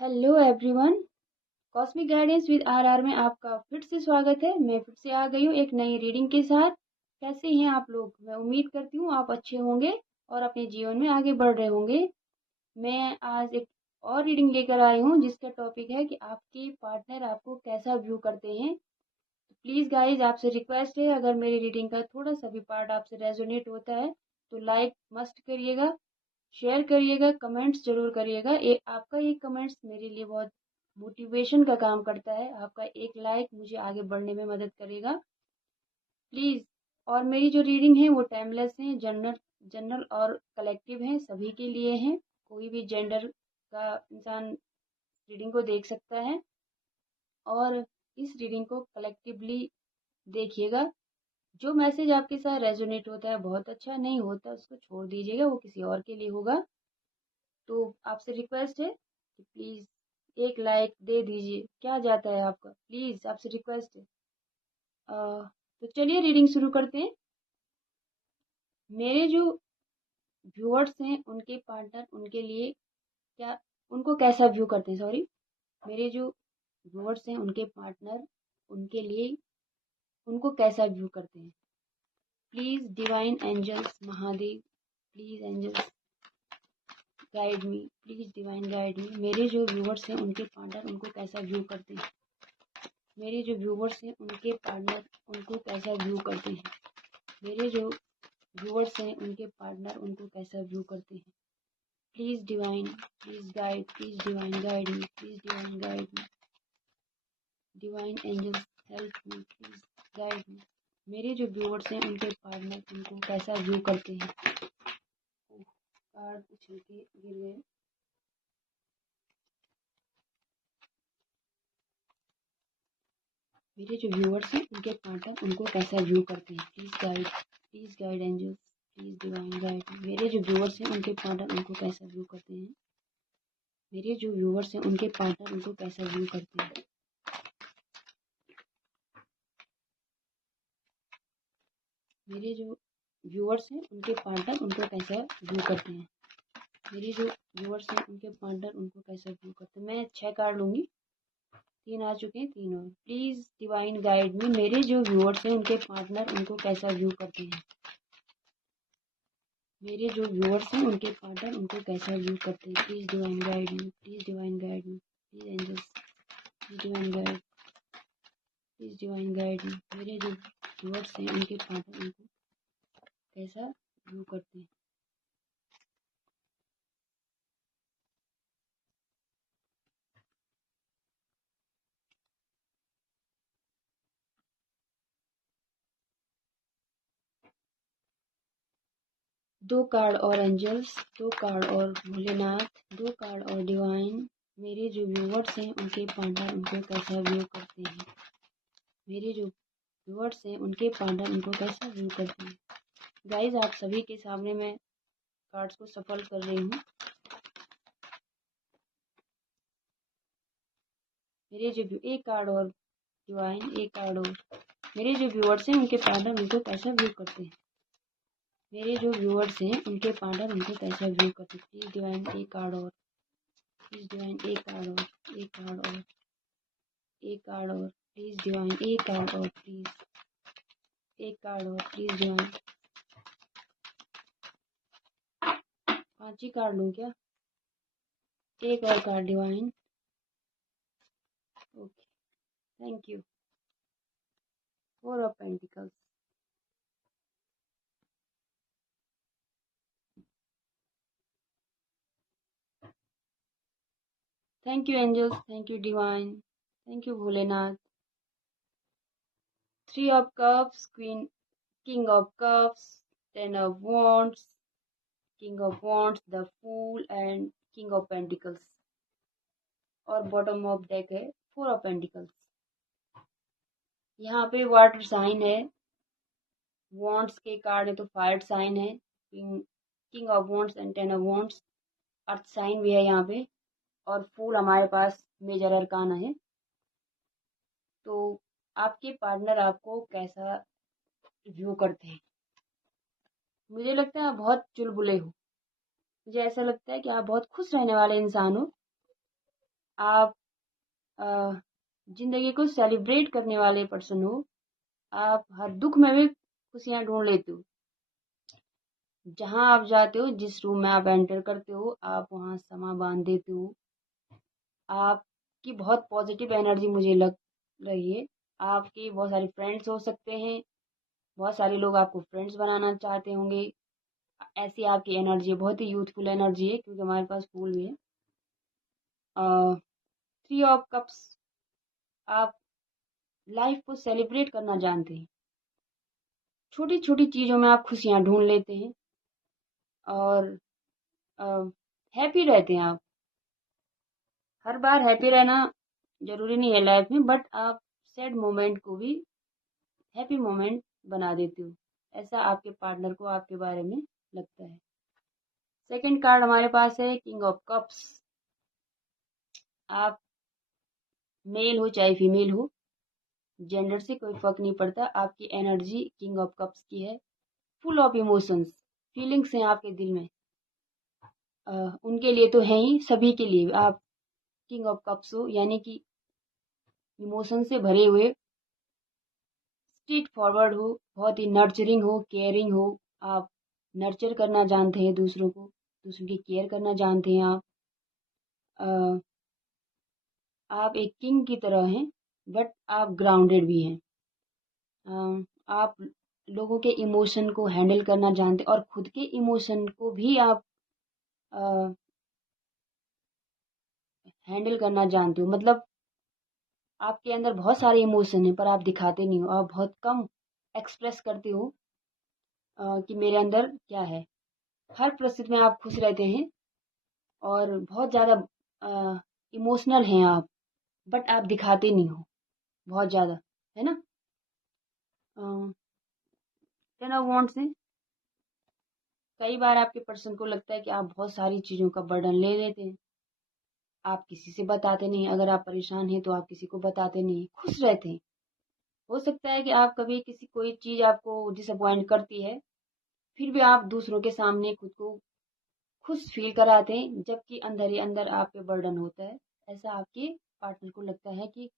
Hello everyone. Cosmic guidance with RR में आपका फिर से स्वागत है। मैं फिर से आ गई हूँ एक नई रीडिंग के साथ। कैसे हैं आप लोग? मैं उम्मीद करती हूँ आप अच्छे होंगे और अपने जीवन में आगे बढ़ रहे होंगे। मैं आज एक और रीडिंग लेकर आई हूँ जिसका टॉपिक है कि आपके पार्टनर आपको कैसा व्यू करते हैं। तो प्लीज़ गाइज, आपसे रिक्वेस्ट है, अगर मेरी रीडिंग का थोड़ा सा भी पार्ट आपसे रेजोनेट होता है तो लाइक मस्ट करिएगा, शेयर करिएगा, कमेंट्स ज़रूर करिएगा। आपका ये कमेंट्स मेरे लिए बहुत मोटिवेशन का काम करता है। आपका एक लाइक मुझे आगे बढ़ने में मदद करेगा, प्लीज़। और मेरी जो रीडिंग है वो टाइमलेस है, जनरल जनरल और कलेक्टिव है, सभी के लिए हैं। कोई भी जेंडर का इंसान रीडिंग को देख सकता है और इस रीडिंग को कलेक्टिवली देखिएगा। जो मैसेज आपके साथ रेजोनेट होता है बहुत अच्छा, नहीं होता उसको छोड़ दीजिएगा, वो किसी और के लिए होगा। तो आपसे रिक्वेस्ट है कि प्लीज़ एक लाइक दे दीजिए, क्या जाता है आपका, प्लीज़ आपसे रिक्वेस्ट है। तो चलिए रीडिंग शुरू करते हैं। मेरे जो व्यूअर्स हैं उनके पार्टनर उनके लिए क्या, उनको कैसा व्यू करते हैं, सॉरी, मेरे जो व्यूअर्स हैं उनके पार्टनर उनके लिए उनको कैसा व्यू करते हैं। Please divine angels, Mahadev, please angels guide me, please divine guide me. मेरे जो व्यूअर्स हैं उनके पार्टनर उनको कैसा व्यू करते हैं। मेरे जो व्यूवर्स हैं उनके पार्टनर उनको कैसा व्यू करते हैं। मेरे जो व्यूवर्स हैं उनके पार्टनर उनको कैसा व्यू करते हैं। Please divine, please guide, please divine guide me, please divine guide me, divine angels help me, please guide me. मेरे जो व्यूवर्स हैं उनके पार्टनर उनको कैसा व्यू करते हैं। कार्ड उछल के गिर गए। मेरे जो व्यूअर्स हैं उनके पार्टनर उनको कैसा व्यू करते हैं। Please guide angels, please divine guide. मेरे जो व्यूअर्स हैं उनके पार्टनर उनको कैसा व्यू करते हैं। मेरे जो व्यूअर्स हैं उनके पार्टनर उनको कैसा व्यू करते हैं। मेरे जो व्यूअर्स हैं उनके पार्टनर उनको कैसा व्यू करते हैं। मेरे जो व्यूअर्स हैं उनके पार्टनर उनको कैसा व्यू करते हैं। मैं 6 कार्ड लूँगी, 3 आ चुके हैं, 3 और। Please divine guide me. मेरे जो व्यूअर्स हैं उनके पार्टनर उनको कैसा व्यू करते हैं। मेरे जो व्यूअर्स हैं उनके पार्टनर उनको कैसा व्यू करते हैं। Please divine guide me, please divine guide me, please angels, please divine guide, please divine guide me. मेरे जो व्यूअर्स हैं उनके पार्टनर उनको कैसा व्यू करते हैं। दो कार्ड और एंजल्स, 2 कार्ड और भोलेनाथ, 2 कार्ड और डिवाइन। मेरे जो व्यूअर्स हैं उनके पार्टनर उनको कैसा व्यू करते हैं। मेरे जो व्यूअर्स हैं उनके पार्टनर उनको कैसा व्यू करते हैं। गाइज, आप सभी के सामने मैं कार्ड्स को सफल कर रही हूँ। मेरे जो एक कार्ड और डिवाइन, एक कार्ड और। मेरे जो व्यूअर्स हैं उनके पार्टनर उनको कैसा व्यू करते हैं। मेरे जो व्यूअर्स हैं उनके पार्टनर उनको कैसा व्यू करते हैं। प्लीज़ डिवाइन एक कार्ड और, प्लीज़ डिवाइन एक कार्ड और, एक कार्ड और, एक कार्ड और, प्लीज़ डिवाइन एक कार्ड और, प्लीज़ एक कार्ड और, प्लीज़ डिवाइन। 5 ही कार्ड लूँ क्या? एक और card divine. Okay, thank you. 4 of pentacles. Thank you angels, thank you divine, thank you Bholenath. 3 of cups, queen, king of cups, 10 of wands, king of wands, the fool and king of pentacles. और bottom of deck है 4 of pentacles. यहाँ पे water sign है, wands के card है तो fire sign है, king of wands and 10 of wands। Earth sign भी है यहाँ पे और फूल हमारे पास मेजर अरकाना है। तो आपके पार्टनर आपको कैसा व्यू करते हैं। मुझे लगता है आप बहुत चुलबुले हो। मुझे ऐसा लगता है कि आप बहुत खुश रहने वाले इंसान हो। आप ज़िंदगी को सेलिब्रेट करने वाले पर्सन हो। आप हर दुख में भी खुशियाँ ढूंढ लेते हो। जहाँ आप जाते हो, जिस रूम में आप एंटर करते हो, आप वहाँ समा बांध देते हो। आपकी बहुत पॉजिटिव एनर्जी मुझे लग रही है। आपके बहुत सारे फ्रेंड्स हो सकते हैं, बहुत सारे लोग आपको फ्रेंड्स बनाना चाहते होंगे। ऐसी आपकी एनर्जी है, बहुत ही यूथफुल एनर्जी है, क्योंकि हमारे पास फूल भी है। 3 ऑफ कप्स, आप लाइफ को सेलिब्रेट करना जानते हैं। छोटी छोटी चीज़ों में आप खुशियाँ ढूंढ लेते हैं और हैप्पी रहते हैं आप। हर बार हैप्पी रहना ज़रूरी नहीं है लाइफ में, बट आप सैड मोमेंट को भी हैप्पी मोमेंट बना देते हो। ऐसा आपके पार्टनर को आपके बारे में लगता है। सेकंड कार्ड हमारे पास है किंग ऑफ कप्स। आप मेल हो चाहे फीमेल हो, जेंडर से कोई फर्क नहीं पड़ता। आपकी एनर्जी किंग ऑफ कप्स की है। फुल ऑफ इमोशंस, फीलिंग्स हैं आपके दिल में। उनके लिए तो है ही, सभी के लिए। आप किंग ऑफ कप्स हो, यानी कि इमोशन से भरे हुए, स्ट्रेट फॉरवर्ड हो, बहुत ही नर्चरिंग हो, केयरिंग हो। आप नर्चर करना जानते हैं दूसरों को, दूसरों की केयर करना जानते हैं आप। आप एक किंग की तरह हैं, बट आप ग्राउंडेड भी हैं। आप लोगों के इमोशन को हैंडल करना जानते और खुद के इमोशन को भी आप हैंडल करना जानते हो। मतलब आपके अंदर बहुत सारे इमोशन हैं, पर आप दिखाते नहीं हो। आप बहुत कम एक्सप्रेस करते हो कि मेरे अंदर क्या है। हर परिस्थिति में आप खुश रहते हैं और बहुत ज़्यादा इमोशनल हैं आप, बट आप दिखाते नहीं हो बहुत ज़्यादा, है ना। 10 ऑफ वांड्स है। कई बार आपके पर्सन को लगता है कि आप बहुत सारी चीज़ों का बर्डन ले लेते हैं। आप किसी से बताते नहीं। अगर आप परेशान हैं तो आप किसी को बताते नहीं, खुश रहते हैं। हो सकता है कि आप कभी किसी कोई चीज़ आपको डिसअपॉइंट करती है, फिर भी आप दूसरों के सामने खुद को खुश फील कराते हैं, जबकि अंदर ही अंदर आप पे बर्डन होता है। ऐसा आपके पार्टनर को लगता है कि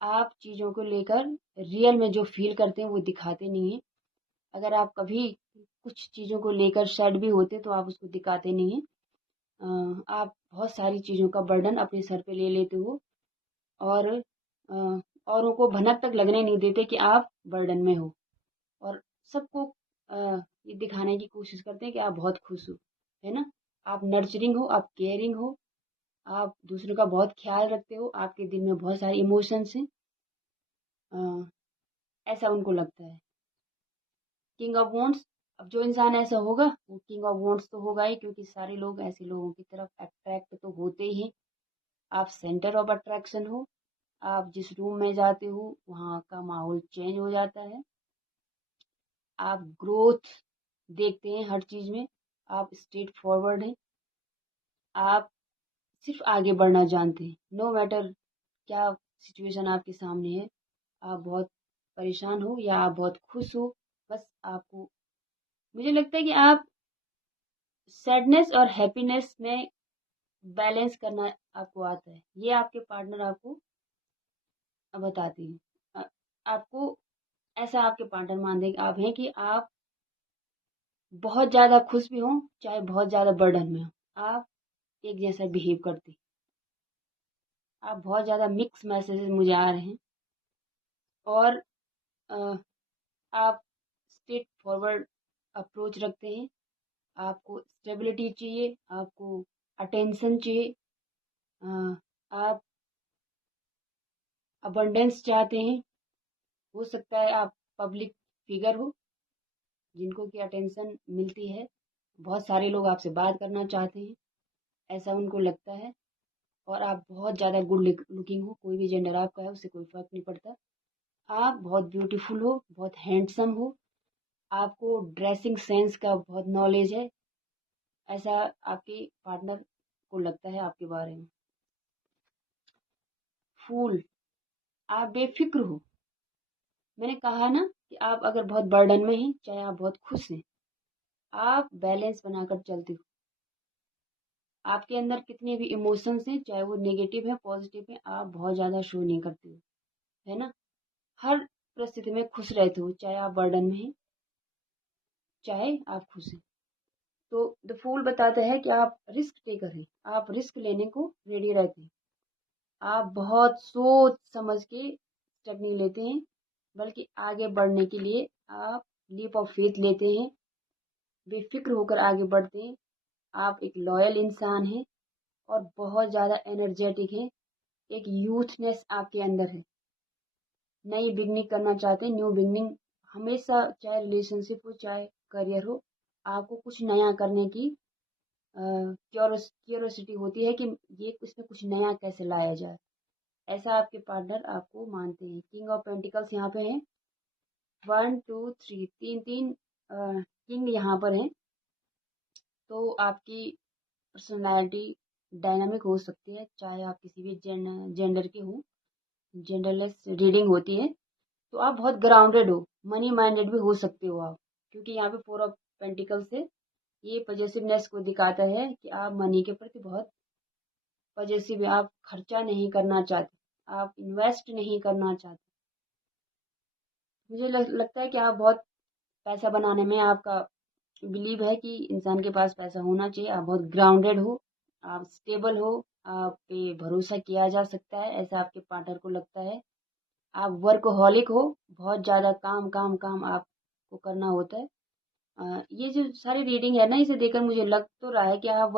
आप चीज़ों को लेकर रियल में जो फील करते हैं वो दिखाते नहीं हैं। अगर आप कभी कुछ चीज़ों को लेकर सैड भी होते तो आप उसको दिखाते नहीं हैं। आप बहुत सारी चीज़ों का बर्डन अपने सर पे ले लेते हो और औरों को भनक तक लगने नहीं देते कि आप बर्डन में हो। और सबको अ, ये दिखाने की कोशिश करते हैं कि आप बहुत खुश हो, है ना। आप नर्चरिंग हो, आप केयरिंग हो, आप दूसरों का बहुत ख्याल रखते हो, आपके दिल में बहुत सारे इमोशंस हैं। ऐसा उनको लगता है। किंग ऑफ वॉन्ड्स, अब जो इंसान ऐसा होगा वो किंग ऑफ वॉन्ड्स तो होगा ही, क्योंकि सारे लोग ऐसे लोगों की तरफ अट्रैक्ट तो होते ही हैं। आप सेंटर ऑफ अट्रैक्शन हो। आप जिस रूम में जाते हो वहाँ का माहौल चेंज हो जाता है। आप ग्रोथ देखते हैं हर चीज़ में। आप स्ट्रेट फॉरवर्ड हैं। आप सिर्फ आगे बढ़ना जानते हैं, नो मैटर क्या सिचुएशन आपके सामने है। आप बहुत परेशान हो या आप बहुत खुश हो, बस आपको, मुझे लगता है कि आप सैडनेस और हैप्पीनेस में बैलेंस करना आपको आता है। ये आपके पार्टनर आपको बताती है। आपको ऐसा आपके पार्टनर मान देंगे आप हैं कि आप बहुत ज़्यादा खुश भी हों चाहे बहुत ज़्यादा बर्डन में हो, आप एक जैसा बिहेव करते। आप बहुत ज़्यादा मिक्स मैसेजेस मुझे आ रहे हैं। और अ, आप स्ट्रेट फॉरवर्ड अप्रोच रखते हैं। आपको स्टेबिलिटी चाहिए, आपको अटेंशन चाहिए। आप अबंडेंस चाहते हैं। हो सकता है आप पब्लिक फिगर हो जिनको कि अटेंशन मिलती है। बहुत सारे लोग आपसे बात करना चाहते हैं, ऐसा उनको लगता है। और आप बहुत ज़्यादा गुड लुकिंग हो, कोई भी जेंडर आपका है उससे कोई फ़र्क नहीं पड़ता। आप बहुत ब्यूटीफुल हो, बहुत हैंडसम हो। आपको ड्रेसिंग सेंस का बहुत नॉलेज है, ऐसा आपके पार्टनर को लगता है आपके बारे में। फूल, आप बेफिक्र हो। मैंने कहा ना कि आप अगर बहुत बर्डन में हैं चाहे आप बहुत खुश हैं, आप बैलेंस बनाकर चलते हो। आपके अंदर कितने भी इमोशंस हैं, चाहे वो नेगेटिव है पॉजिटिव है, आप बहुत ज़्यादा शो नहीं करते हो, है ना। हर परिस्थिति में खुश रहते हो, चाहे आप बर्डन में हैं, चाहे आप खुश हैं। तो द फूल बताता है कि आप रिस्क टेकर हैं, आप रिस्क लेने को रेडी रहते हैं। आप बहुत सोच समझ के स्टेप नहीं लेते हैं, बल्कि आगे बढ़ने के लिए आप लीप ऑफ फेथ लेते हैं, बेफिक्र होकर आगे बढ़ते हैं। आप एक लॉयल इंसान हैं और बहुत ज़्यादा एनर्जेटिक हैं। एक यूथनेस आपके अंदर है, नई बिगनिंग करना चाहते हैं। न्यू बिगनिंग हमेशा, चाहे रिलेशनशिप हो चाहे करियर हो, आपको कुछ नया करने की क्यूरोसिटी होती है कि ये इसमें कुछ नया कैसे लाया जाए। ऐसा आपके पार्टनर आपको मानते हैं। किंग ऑफ पेंटिकल्स यहाँ पे है, 1 2 3, तीन तीन किंग यहाँ पर हैं। तो आपकी पर्सनालिटी डायनामिक हो सकती है, चाहे आप किसी भी जेंडर के हो, जेंडरलेस रीडिंग होती है। तो आप बहुत ग्राउंडेड हो, मनी माइंडेड भी हो सकते हो आप, क्योंकि यहाँ पे 4 ऑफ पेंटिकल्स है। ये पॉजिटिवनेस को दिखाता है कि आप मनी के प्रति बहुत पॉजिटिव, आप खर्चा नहीं करना चाहते, आप इन्वेस्ट नहीं करना चाहते। मुझे लगता है कि आप बहुत पैसा बनाने में आपका बिलीव है कि इंसान के पास पैसा होना चाहिए। आप बहुत ग्राउंडेड हो, आप स्टेबल हो, आप पे भरोसा किया जा सकता है, ऐसा आपके पार्टनर को लगता है। आप वर्कहोलिक हो, बहुत ज़्यादा काम काम काम आपको करना होता है। ये जो सारी रीडिंग है ना, इसे देखकर मुझे लग तो रहा है कि आप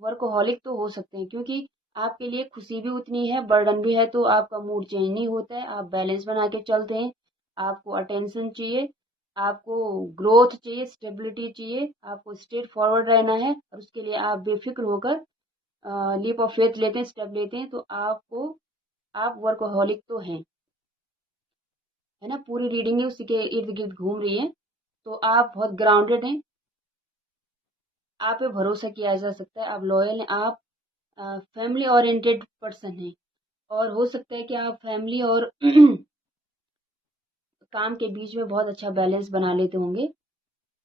वर्कोहॉलिक तो हो सकते हैं, क्योंकि आपके लिए खुशी भी उतनी है, बर्डन भी है। तो आपका मूड चेंज नहीं होता है, आप बैलेंस बना के चलते हैं। आपको अटेंशन चाहिए, आपको ग्रोथ चाहिए, स्टेबिलिटी चाहिए, आपको स्ट्रेट फॉरवर्ड रहना है, और उसके लिए आप बेफिक्र होकर लीप ऑफ फेथ लेते हैं, स्टेप लेते हैं। तो आप वर्कोहॉलिक तो हैं, है ना। पूरी रीडिंग है उसी के इर्द गिर्द घूम रही है। तो आप बहुत ग्राउंडेड हैं, आप पे भरोसा किया जा सकता है, आप लॉयल हैं, आप फैमिली ओरिएंटेड पर्सन हैं। और हो सकता है कि आप फैमिली और काम के बीच में बहुत अच्छा बैलेंस बना लेते होंगे।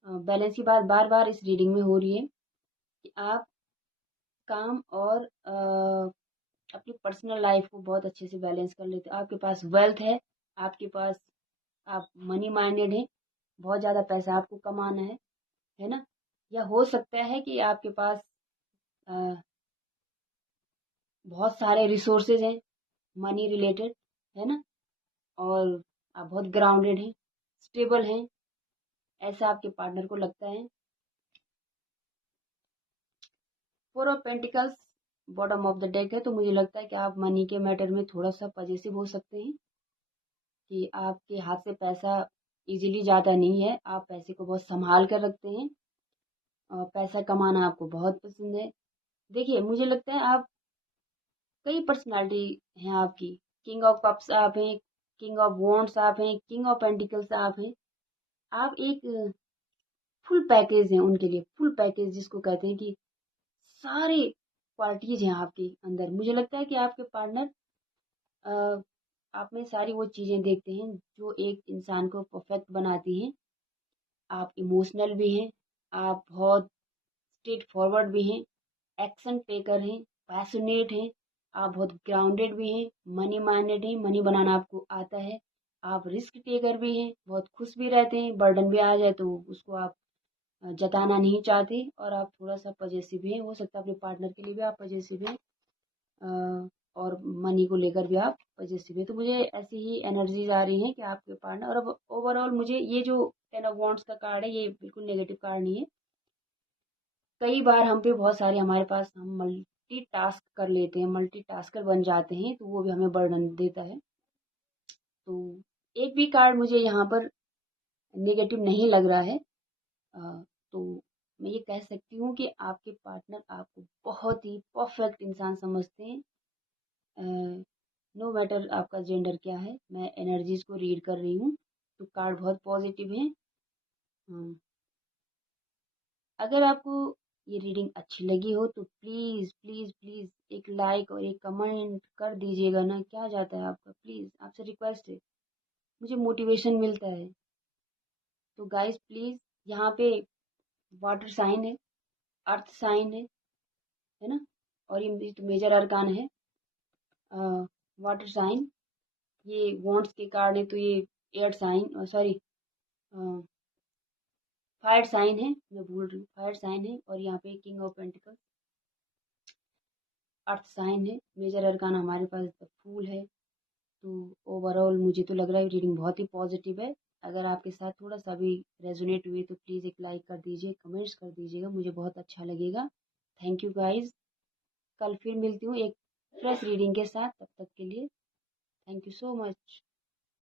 बैलेंस की बात बार बार इस रीडिंग में हो रही है कि आप काम और अपनी पर्सनल लाइफ को बहुत अच्छे से बैलेंस कर लेते हैं। आपके पास वेल्थ है, आपके पास, आप मनी माइंडेड हैं, बहुत ज़्यादा पैसा आपको कमाना है ना। या हो सकता है कि आपके पास अ, बहुत सारे रिसोर्सेज हैं मनी रिलेटेड, है ना। और आप बहुत ग्राउंडेड हैं, स्टेबल हैं, ऐसा आपके पार्टनर को लगता है। 4 of pentacles bottom of the deck है, तो मुझे लगता है कि आप मनी के मैटर में थोड़ा सा पॉजिटिव हो सकते हैं, कि आपके हाथ से पैसा इजीली जाता नहीं है, आप पैसे को बहुत संभाल कर रखते हैं, और पैसा कमाना आपको बहुत पसंद है। देखिए, मुझे लगता है आप, कई पर्सनालिटी हैं आपकी। किंग ऑफ कप्स आप हैं, किंग ऑफ वॉन्ड्स आप हैं, किंग ऑफ पेंटिकल्स आप हैं। आप एक फुल पैकेज हैं उनके लिए, फुल पैकेज जिसको कहते हैं कि सारे क्वालिटीज हैं आपके अंदर। मुझे लगता है कि आपके पार्टनर आप में सारी वो चीज़ें देखते हैं जो एक इंसान को परफेक्ट बनाती हैं। आप इमोशनल भी हैं, आप बहुत स्ट्रेट फॉरवर्ड भी हैं, एक्शन टेकर हैं, पैशनेट हैं, आप बहुत ग्राउंडेड भी हैं, मनी माइंडेड हैं, मनी बनाना आपको आता है। आप रिस्क टेकर भी हैं, बहुत खुश भी रहते हैं, बर्डन भी आ जाए तो उसको आप जताना नहीं चाहते, और आप थोड़ा सा पजेसिव भी हैं। हो सकता है अपने पार्टनर के लिए भी आप पजेसिव हैं, और मनी को लेकर भी आप पजेसिव हैं। तो मुझे ऐसी ही एनर्जीज आ रही हैं कि आपके पार्टनर, और अब ओवरऑल मुझे ये जो 10 ऑफ वॉन्ड्स का कार्ड है, ये बिल्कुल नेगेटिव कार्ड नहीं है। कई बार हम पे बहुत सारे, हमारे पास हम मल्टी टास्क कर लेते हैं, मल्टी टास्कर बन जाते हैं, तो वो भी हमें बर्डन देता है। तो एक भी कार्ड मुझे यहाँ पर नेगेटिव नहीं लग रहा है। तो मैं ये कह सकती हूँ कि आपके पार्टनर आपको बहुत ही परफेक्ट इंसान समझते हैं। नो मैटर आपका जेंडर क्या है, मैं एनर्जीज को रीड कर रही हूँ, तो कार्ड बहुत पॉजिटिव है। अगर आपको ये रीडिंग अच्छी लगी हो तो प्लीज़ प्लीज़ प्लीज़ एक लाइक और एक कमेंट कर दीजिएगा ना, क्या जाता है आपका, प्लीज़ आपसे रिक्वेस्ट है, मुझे मोटिवेशन मिलता है। तो गाइस प्लीज़, यहाँ पे वाटर साइन है, अर्थ साइन है, है ना। और ये तो मेजर अरकान है। वाटर साइन, ये वॉन्ट्स के कार्ड है, तो ये air sign, sorry fire sign है, मैं भूल रही हूँ, फायर साइन है। और यहाँ पे king of pentacle earth sign है। मेजर अरकान हमारे पास द फूल है। तो ओवरऑल मुझे तो लग रहा है रीडिंग बहुत ही पॉजिटिव है। अगर आपके साथ थोड़ा सा भी रेजोनेट हुई तो प्लीज़ एक लाइक कर दीजिए, कमेंट्स कर दीजिएगा, मुझे बहुत अच्छा लगेगा। Thank you guys. कल फिर मिलती हूँ एक फ्रेश रीडिंग के साथ, तब तक के लिए थैंक यू सो मच।